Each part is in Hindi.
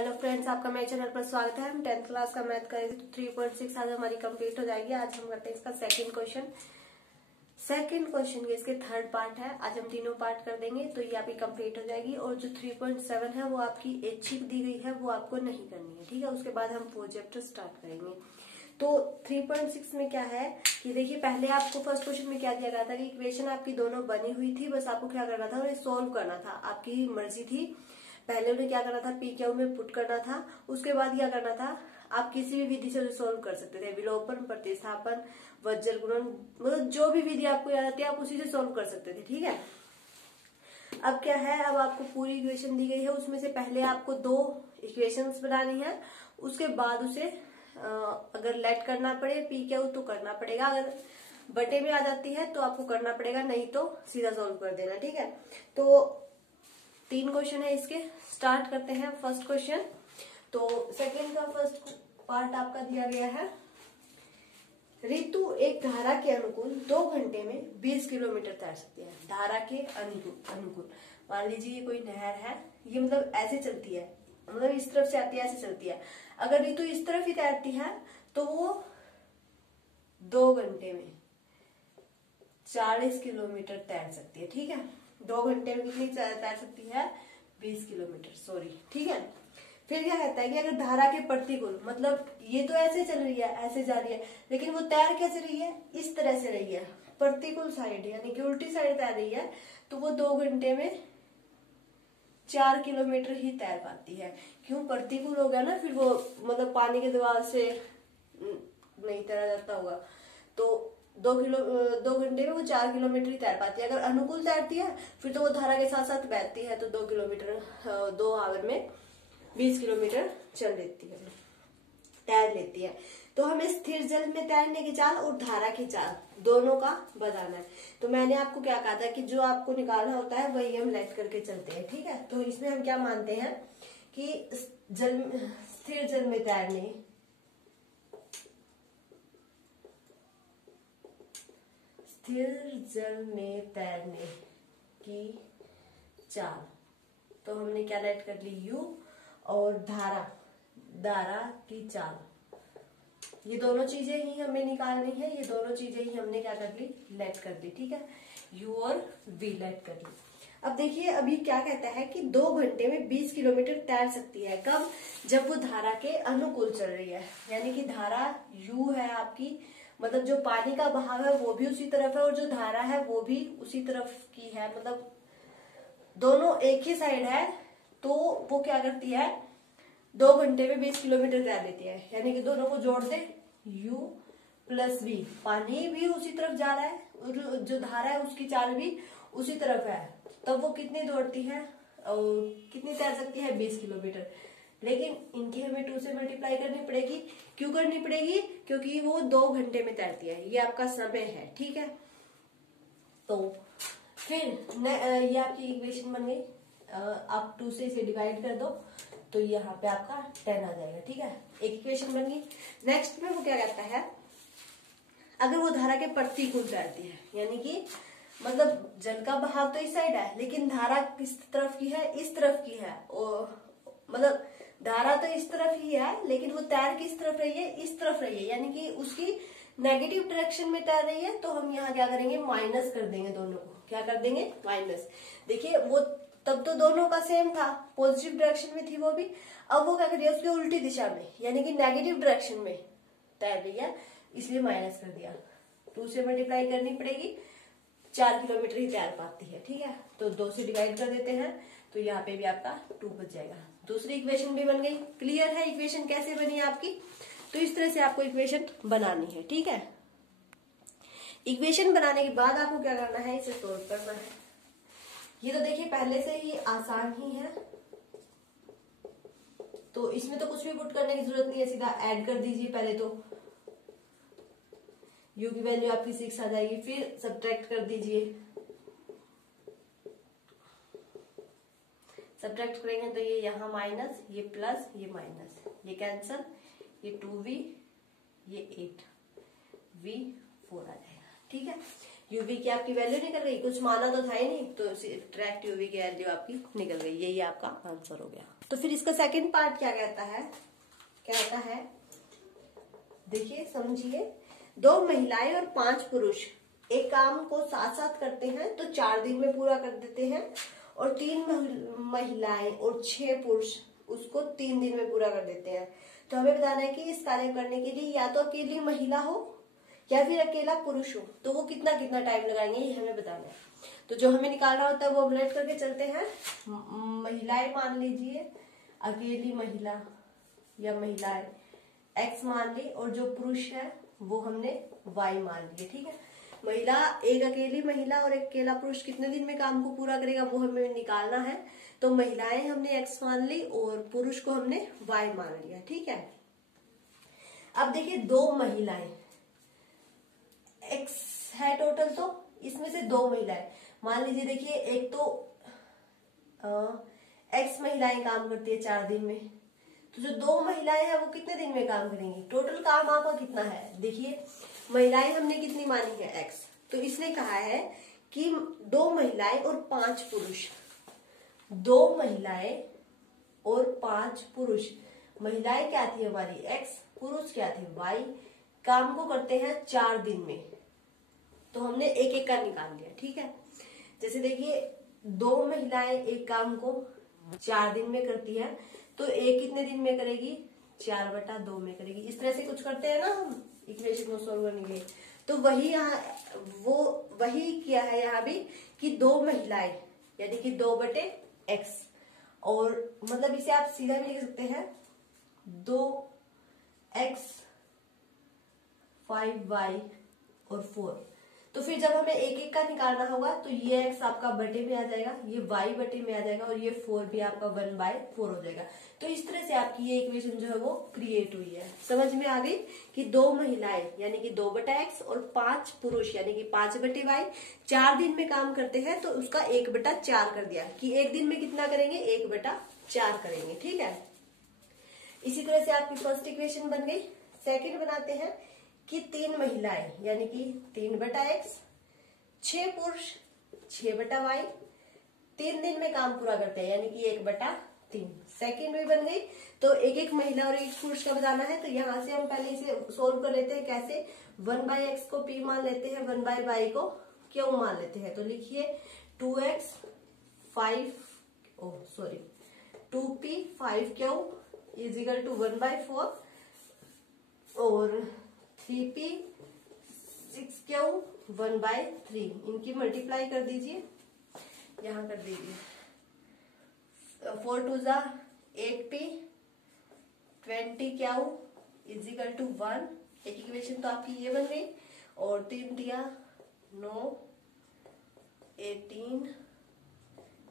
हेलो फ्रेंड्स, आपका मेरे चैनल पर स्वागत है। हम 10th क्लास का मैथ करेंगे 3.6 आज हमारी कंप्लीट हो जाएगी। आज हम करते हैं इसका सेकंड क्वेश्चन के इसके थर्ड पार्ट है। आज हम तीनों पार्ट कर देंगे तो ये आपकी कंप्लीट हो जाएगी। और जो 3.7 है वो आपकी ऐच्छिक दी गई है, वो आपको नहीं करनी है, ठीक है। उसके बाद हम 4 चैप्टर स्टार्ट करेंगे। तो 3.6 में क्या है कि देखिए, पहले आपको फर्स्ट क्वेश्चन में क्या दिया गया था कि इक्वेशन आपकी दोनों बनी हुई थी, बस आपको क्या करना था, उन्हें सोल्व करना था। आपकी मर्जी थी, पहले उन्हें क्या करना था, पी क्यू में पुट करना था। उसके बाद क्या करना था, आप किसी भी विधि से उसे सोल्व कर सकते थे, विलोपन, प्रतिस्थापन, वज्र गुणन, मतलब जो भी विधि आपको याद आती है आप उसी से सोल्व कर सकते थे, ठीक है। अब क्या है, अब आपको पूरी इक्वेशन दी गई है, उसमें से पहले आपको 2 इक्वेशंस बनानी है। उसके बाद उसे अगर लेट करना पड़े पी क्यू तो करना पड़ेगा, अगर बटे में आ जाती है तो आपको करना पड़ेगा, नहीं तो सीधा सोल्व कर देना, ठीक है। तो 3 क्वेश्चन है इसके, स्टार्ट करते हैं फर्स्ट क्वेश्चन। तो सेकंड का फर्स्ट पार्ट आपका दिया गया है, ऋतु एक धारा के अनुकूल 2 घंटे में 20 किलोमीटर तैर सकती है। धारा के अनुकूल मान लीजिए ये कोई नहर है, ये मतलब ऐसे चलती है, मतलब इस तरफ से आती है, ऐसे चलती है। अगर ऋतु इस तरफ ही तैरती है तो वो 2 घंटे में 40 किलोमीटर तैर सकती है, ठीक है। 2 घंटे में कितनी तैर सकती है, 20 किलोमीटर, सॉरी, ठीक है। फिर क्या कहता है कि अगर धारा के प्रतिकूल, मतलब ये तो ऐसे चल रही है, ऐसे जा रही है, लेकिन वो तैर कैसे रही है, इस तरह से रही है, प्रतिकूल साइड यानी कि उल्टी साइड तैर रही है, तो वो 2 घंटे में 4 किलोमीटर ही तैर पाती है। क्यों, प्रतिकूल हो गया ना, फिर वो मतलब पानी के दबाव से नहीं तैरा जाता होगा, तो 2 घंटे में वो 4 किलोमीटर ही तैर पाती है। अगर अनुकूल तैरती है फिर तो वो धारा के साथ साथ बहती है, तो 2 आवर में 20 किलोमीटर चल लेती है, तैर लेती है। तो हमें स्थिर जल में तैरने की चाल और धारा की चाल दोनों का बताना है। तो मैंने आपको क्या कहा था कि जो आपको निकालना होता है वही हम लेट करके चलते हैं, ठीक है। तो इसमें हम क्या मानते हैं कि स्थिर जल में तैरने की चाल, तो हमने क्या लेट कर ली, u, और धारा की चाल, ये दोनों चीजें ही हमें निकालनी है, ये दोनों चीजें ही हमने क्या कर ली, लेट कर दी, ठीक है। u और v लेट कर ली। अब देखिए, अभी क्या कहता है कि 2 घंटे में 20 किलोमीटर तैर सकती है। कब, जब वो धारा के अनुकूल चल रही है, यानी कि धारा u है आपकी, मतलब जो पानी का बहाव है वो भी उसी तरफ है और जो धारा है वो भी उसी तरफ की है, मतलब दोनों एक ही साइड है। तो वो क्या करती है, 2 घंटे में 20 किलोमीटर तैर लेती है, यानी कि दोनों को जोड़ दे, u प्लस v, पानी भी उसी तरफ जा रहा है और जो धारा है उसकी चाल भी उसी तरफ है, तब वो कितनी दौड़ती है और कितनी तैर सकती है, 20 किलोमीटर। लेकिन इनकी हमें 2 से मल्टीप्लाई करनी पड़ेगी। क्यों करनी पड़ेगी, क्योंकि वो 2 घंटे में तैरती है, ये आपका समय है, ठीक है। तो फिर ये आपकी इक्वेशन बन गई, आप 2 से इसे डिवाइड कर दो तो यहाँ पे आपका 10 आ जाएगा, ठीक है। एक इक्वेशन बन गई। नेक्स्ट में वो क्या कहता है, अगर वो धारा के प्रतिकूल तैरती है, यानी कि मतलब जल का बहाव तो इस साइड है, लेकिन धारा किस तरफ की है, इस तरफ की है, मतलब धारा तो इस तरफ ही है लेकिन वो तैर किस तरफ रही है, इस तरफ रही है, यानी कि उसकी नेगेटिव डायरेक्शन में तैर रही है। तो हम यहाँ क्या करेंगे, माइनस कर देंगे, दोनों को क्या कर देंगे, माइनस। देखिए, वो तब तो दोनों का सेम था, पॉजिटिव डायरेक्शन में थी वो भी, अब वो क्या कर रही है, उसकी उल्टी दिशा में, यानी कि नेगेटिव डायरेक्शन में तैर रही है, इसलिए माइनस कर दिया। 2 से मल्टीप्लाई करनी पड़ेगी, 4 किलोमीटर ही तैर पाती है, ठीक है। तो 2 से डिवाइड कर देते हैं तो यहाँ पे भी आपका 2 बच जाएगा। दूसरी इक्वेशन भी बन गई। क्लियर है इक्वेशन कैसे बनी है आपकी, तो इस तरह से आपको इक्वेशन बनानी है, ठीक है। इक्वेशन बनाने के बाद आपको क्या करना है, इसे सोल्व करना है। ये तो देखिए पहले से ही आसान ही है, तो इसमें तो कुछ भी पुट करने की जरूरत नहीं है, सीधा ऐड कर दीजिए पहले तो। u की वैल्यू आपकी 6 आ जाएगी, फिर सब्ट्रैक्ट कर दीजिए, सब्ट्रैक्ट करेंगे तो ये यहाँ माइनस, ये प्लस, ये माइनस, ये कैंसल, ये 2v, ये 8v 4 आ जाएगा, ठीक है। यूवी की आपकी वैल्यू निकल गई, कुछ माना तो था ही नहीं, तो डायरेक्ट यूवी की वैल्यू आपकी निकल गई। यही आपका आंसर हो गया। तो फिर इसका सेकंड पार्ट क्या कहता है, कहता है देखिए समझिए, 2 महिलाएं और 5 पुरुष एक काम को साथ साथ करते हैं तो 4 दिन में पूरा कर देते हैं, और 3 महिलाएं और 6 पुरुष उसको 3 दिन में पूरा कर देते हैं। तो हमें बताना है कि इस कार्य करने के लिए या तो अकेली महिला हो या फिर अकेला पुरुष हो, तो वो कितना कितना टाइम लगाएंगे ये हमें बताना है। तो जो हमें निकालना होता है वो हम राइट करके चलते हैं। महिलाएं मान लीजिए, अकेली महिला या महिलाएं एक्स मान ली, और जो पुरुष है वो हमने वाई मान लिए। ठीक है, महिला, एक अकेली महिला और एक अकेला पुरुष कितने दिन में काम को पूरा करेगा वो हमें निकालना है। तो महिलाएं हमने एक्स मान ली और पुरुष को हमने वाई मान लिया। ठीक है, अब देखिए 2 महिलाएं एक्स है टोटल, तो इसमें से 2 महिलाएं मान लीजिए, देखिए एक तो एक्स महिलाएं काम करती है 4 दिन में, तो जो 2 महिलाएं हैं वो कितने दिन में काम करेंगी, टोटल काम आपका कितना है। देखिए महिलाएं हमने कितनी मानी है एक्स, तो इसने कहा है कि 2 महिलाएं और 5 पुरुष, 2 महिलाएं और 5 पुरुष, महिलाएं क्या थी हमारी एक्स, पुरुष क्या थे वाई, काम को करते हैं 4 दिन में, तो हमने एक एक का निकाल लिया। ठीक है, जैसे देखिए 2 महिलाएं एक काम को 4 दिन में करती है, तो एक कितने दिन में करेगी, 4/2 में करेगी। इस तरह से कुछ करते हैं ना हम इक्वेशन को सोल्व करने के लिए। तो वही यहाँ वो वही किया है यहाँ भी कि 2 महिलाएं यानी कि 2/x, और मतलब इसे आप सीधा भी लिख सकते हैं 2x 5y और 4। तो फिर जब हमें एक एक का निकालना होगा तो ये x आपका बटे में आ जाएगा, ये y बटे में आ जाएगा, और ये 4 भी आपका 1/4 हो जाएगा। तो इस तरह से आपकी ये इक्वेशन जो है वो क्रिएट हुई है। समझ में आ गई कि 2 महिलाएं यानी कि 2/x और 5 पुरुष यानी कि 5/y 4 दिन में काम करते हैं, तो उसका 1/4 कर दिया कि एक दिन में कितना करेंगे, 1/4 करेंगे। ठीक है, इसी तरह से आपकी फर्स्ट इक्वेशन बन गई। सेकंड बनाते हैं कि 3 महिलाएं यानी कि 3/x, 6 पुरुष 6/y 3 दिन में काम पूरा करते हैं यानी कि 1/3। सेकंड में बन गई। तो एक एक महिला और एक पुरुष का बताना है, तो यहाँ से हम पहले इसे सोल्व कर लेते हैं। कैसे, 1/x को p मान लेते हैं, 1/y को q मान लेते हैं। तो लिखिए 2x 2p 5q is equal to 1/4 और 3p 6q 1/3। इनकी मल्टीप्लाई कर दीजिए, यहां कर दीजिए। 4 2 जा 8p 20q is equal to 1। एक इक्वेशन तो आपकी ये बन गई, और 3 दिया 9 18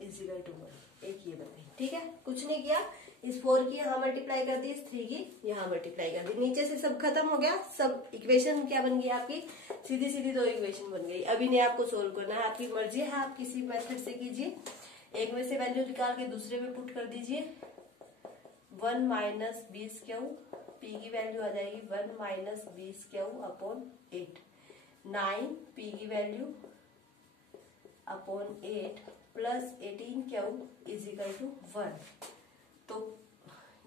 इज इक्वल टू 1। एक ये बन गई। ठीक है, कुछ नहीं किया, इस 4 की यहाँ मल्टीप्लाई कर दी, इस 3 की यहाँ मल्टीप्लाई कर दी, नीचे से सब खत्म हो गया। सब इक्वेशन क्या बन गई आपकी, सीधी सीधी 2 इक्वेशन बन गई। अभी नहीं आपको सोल्व करना है, आपकी मर्जी है, आप किसी मेथड से कीजिए। एक में से वैल्यू निकाल के दूसरे में पुट कर दीजिए। 1 - 20q, p की वैल्यू आ जाएगी 1 - 20q अपॉन 8। 9 p की value upon 8 plus 18q is equal to 1। तो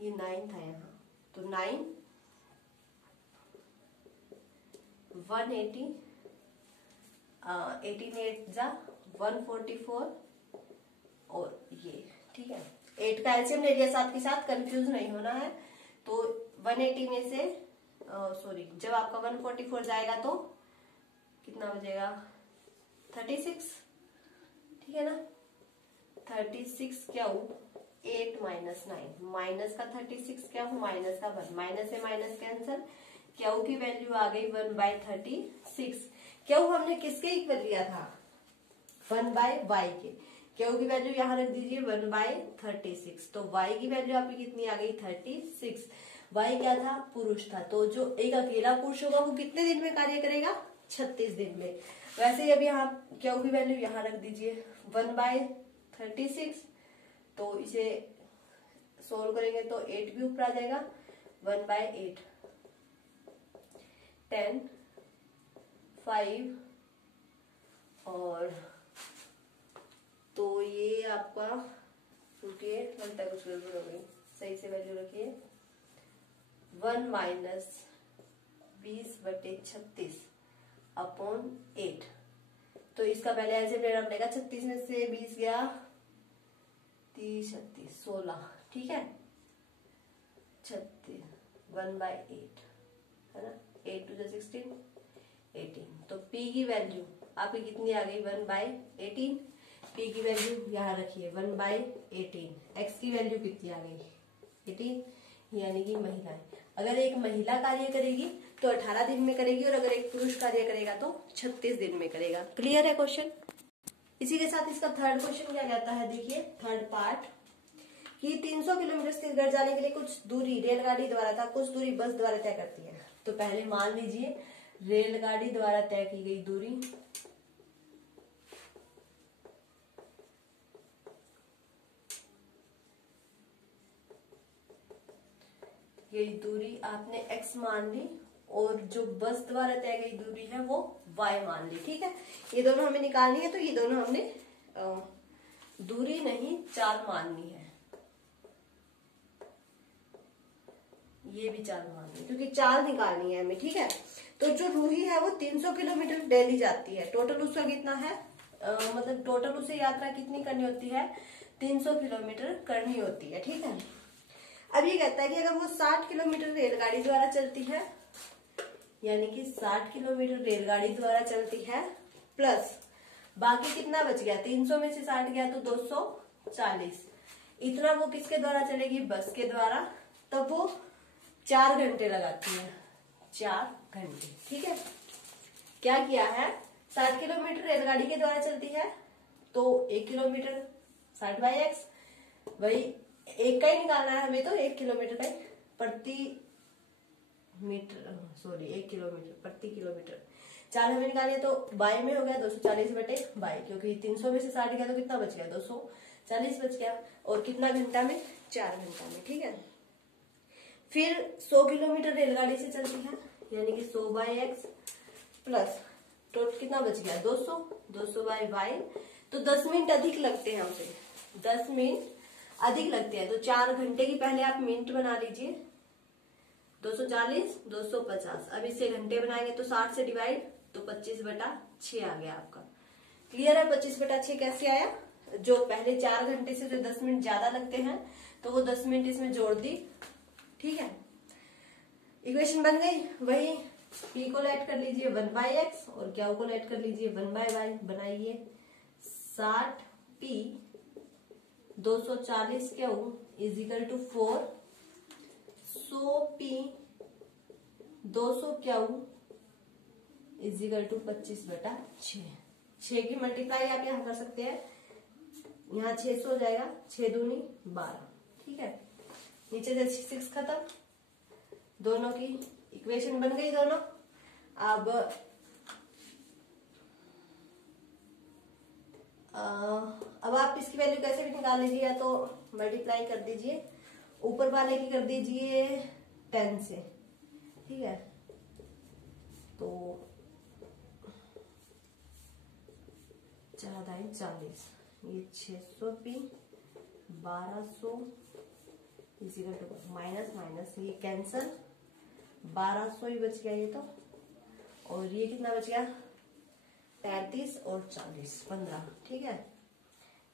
ये 9 था यहाँ, तो 9 180 18 8 जा 144 और ये। ठीक है, 8 का एलसीएम ले लिया साथ के साथ, कंफ्यूज नहीं होना है। तो 180 में से जब आपका 144 जाएगा तो कितना बचेगा, 36। ठीक है ना, 36 क्या हो, 8 - 9 माइनस का 36 क्या हो, माइनस का 1, माइनस से माइनस कैंसल, क्यू की वैल्यू आ गई 1/36। क्यू हमने किसके इक्वल लिया था, 1/y के। क्यू की वैल्यू यहाँ रख दीजिए 1/36, तो y की वैल्यू आपकी कितनी आ गई 36। y क्या था, पुरुष था, तो जो एक अकेला पुरुष होगा वो कितने दिन में कार्य करेगा, 36 दिन में। वैसे ही अब यहाँ क्यू की वैल्यू यहाँ रख दीजिए 1/36, तो इसे सोल्व करेंगे तो 8 भी ऊपर आ जाएगा, 1/8 10 5 और तो ये आपका, रुकिए लगता है कुछ गड़बड़ हो गई, सही से वैल्यू रखिए। 1 माइनस 20/36 अपॉन 8। तो इसका पहले ऐसे प्रेरणा बनेगा, 36 में से 20 गया 30 36 16, ठीक है। 36 1/8 है ना, 8 to 16 18। तो P की वैल्यू आपकी कितनी आ गई 1/18। P की वैल्यू यहाँ रखिए 1/18। X की वैल्यू कितनी आ गई 18, यानी कि महिलाएं, अगर एक महिला कार्य करेगी तो 18 दिन में करेगी और अगर एक पुरुष कार्य करेगा तो 36 दिन में करेगा। क्लियर है क्वेश्चन। इसी के साथ इसका थर्ड क्वेश्चन क्या कहता है, देखिए थर्ड पार्ट, कि 300 किलोमीटर से घर जाने के लिए कुछ दूरी रेलगाड़ी द्वारा था, कुछ दूरी बस द्वारा तय करती है। तो पहले मान लीजिए रेलगाड़ी द्वारा तय की गई दूरी, ये दूरी आपने x मान ली और जो बस द्वारा तय गई दूरी है वो y मान ली, ठीक है। ये दोनों हमें निकालनी है, तो ये दोनों हमने दूरी नहीं चाल माननी है, ये भी चाल माननी है क्योंकि चाल निकालनी है हमें, ठीक है। तो जो रूही है वो 300 किलोमीटर डेली जाती है, टोटल उसका कितना है, मतलब टोटल उसे यात्रा कितनी करनी होती है, 300 किलोमीटर करनी होती है, ठीक है। अब ये कहता है कि अगर वो 60 किलोमीटर रेलगाड़ी द्वारा चलती है, यानी कि 60 किलोमीटर रेलगाड़ी द्वारा चलती है, प्लस बाकी कितना बच गया, 300 में से 60 गया तो 240, इतना वो किसके द्वारा चलेगी, बस के द्वारा। तब वो 4 घंटे लगाती है, 4 घंटे, ठीक है। क्या किया है, 60 किलोमीटर रेलगाड़ी के द्वारा चलती है तो 1 किलोमीटर 60/x, वही एक का ही निकालना है हमें, तो 1 किलोमीटर का प्रति मीटर, सॉरी 1 किलोमीटर प्रति किलोमीटर, 4 हमें निकालिए तो बाई में हो गया 240/22, क्योंकि 300 में से 60 गया तो कितना बच गया 240 बच गया, और कितना घंटा में, 4 घंटा में, ठीक है। फिर 100 किलोमीटर रेलगाड़ी से चलती है, यानी कि 100/x प्लस टोटल कितना बच गया 200/y, तो 10 मिनट अधिक लगते हैं उसे, 10 मिनट अधिक लगते हैं। तो 4 घंटे की पहले आप मिनट बना लीजिए, 240 250, अब इसे घंटे बनाएंगे तो 60 से डिवाइड, तो 25/6 आ गया आपका। क्लियर है, 25/6 कैसे आया, जो पहले 4 घंटे से जो 10 मिनट ज्यादा लगते हैं तो वो 10 मिनट इसमें जोड़ दी, ठीक है। इक्वेशन बन गई, वही P को ऐड कर लीजिए 1/x और Q को ऐड कर लीजिए 1/y, बनाइए 60P 240 Q is equal to 4, 100P 200 Q is equal to 25/6। 6 की मल्टीप्लाई आप यहाँ कर सकते हैं, यहाँ 600 हो जाएगा, 6 दूनी 12, ठीक है। नीचे से 6 खत्म, दोनों की इक्वेशन बन गई दोनों। अब आप इसकी वैल्यू कैसे भी निकाल लीजिए, या तो मल्टीप्लाई कर दीजिए, ऊपर वाले की कर दीजिए 10 से, ठीक है। तो 4×40, ये 600P 1200 is equal to minus minus, ये कैंसल, 1200 ही बच गया ये तो, और ये कितना बच गया 33 और 40 15, ठीक है।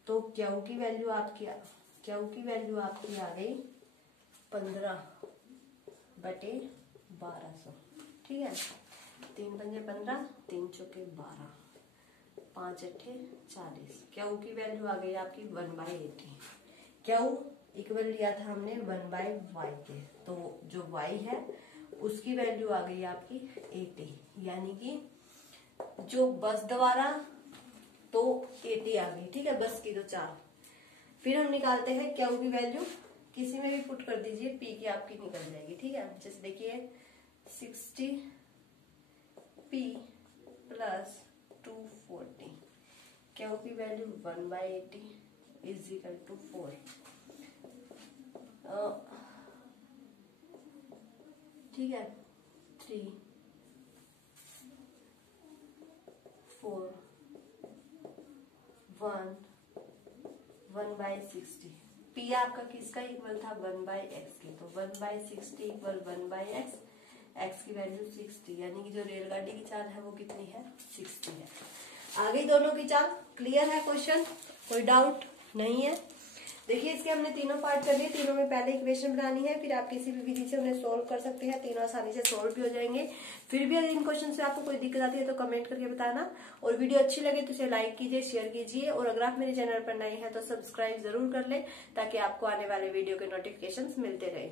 तो Q की वैल्यू आपकी आ गई 15/1200, ठीक है। 3 पंजे 15, 3 चौके 12, 5 अट्ठे 40। Q की वैल्यू आ गई आपकी 1/80। Q इक्वल लिया था हमने 1/y के, तो जो y है उसकी वैल्यू आ गई आपकी 80, यानी कि जो बस द्वारा तो 80 आ गई, ठीक है, बस की तो 4। फिर हम निकालते हैं Q की वैल्यू, किसी में भी पुट कर दीजिए, P की आपकी निकल जाएगी, ठीक है। जैसे देखिए 60P प्लस 240, Q की वैल्यू 1/80 इजिकल टू 4, ठीक है, 3 4 1/60। पी आपका किसका इक्वल था 1/x के, तो 1/60 इक्वल 1/x, x की वैल्यू 60, यानी कि जो रेलगाड़ी की चाल है वो कितनी है 60 है। आगे दोनों की चाल क्लियर है। क्वेश्चन कोई डाउट नहीं है। देखिए इसके हमने तीनों पार्ट कर लिए, तीनों में पहले इक्वेशन बनानी है, फिर आप किसी भी विधि से उन्हें सोल्व कर सकते हैं, तीनों आसानी से सोल्व भी हो जाएंगे। फिर भी अगर इन क्वेश्चन से आपको कोई दिक्कत आती है तो कमेंट करके बताना, और वीडियो अच्छी लगे तो इसे लाइक कीजिए, शेयर कीजिए, और अगर आप मेरे चैनल पर नए हैं तो सब्सक्राइब जरूर कर लें ताकि आपको आने वाले वीडियो के नोटिफिकेशन मिलते रहे।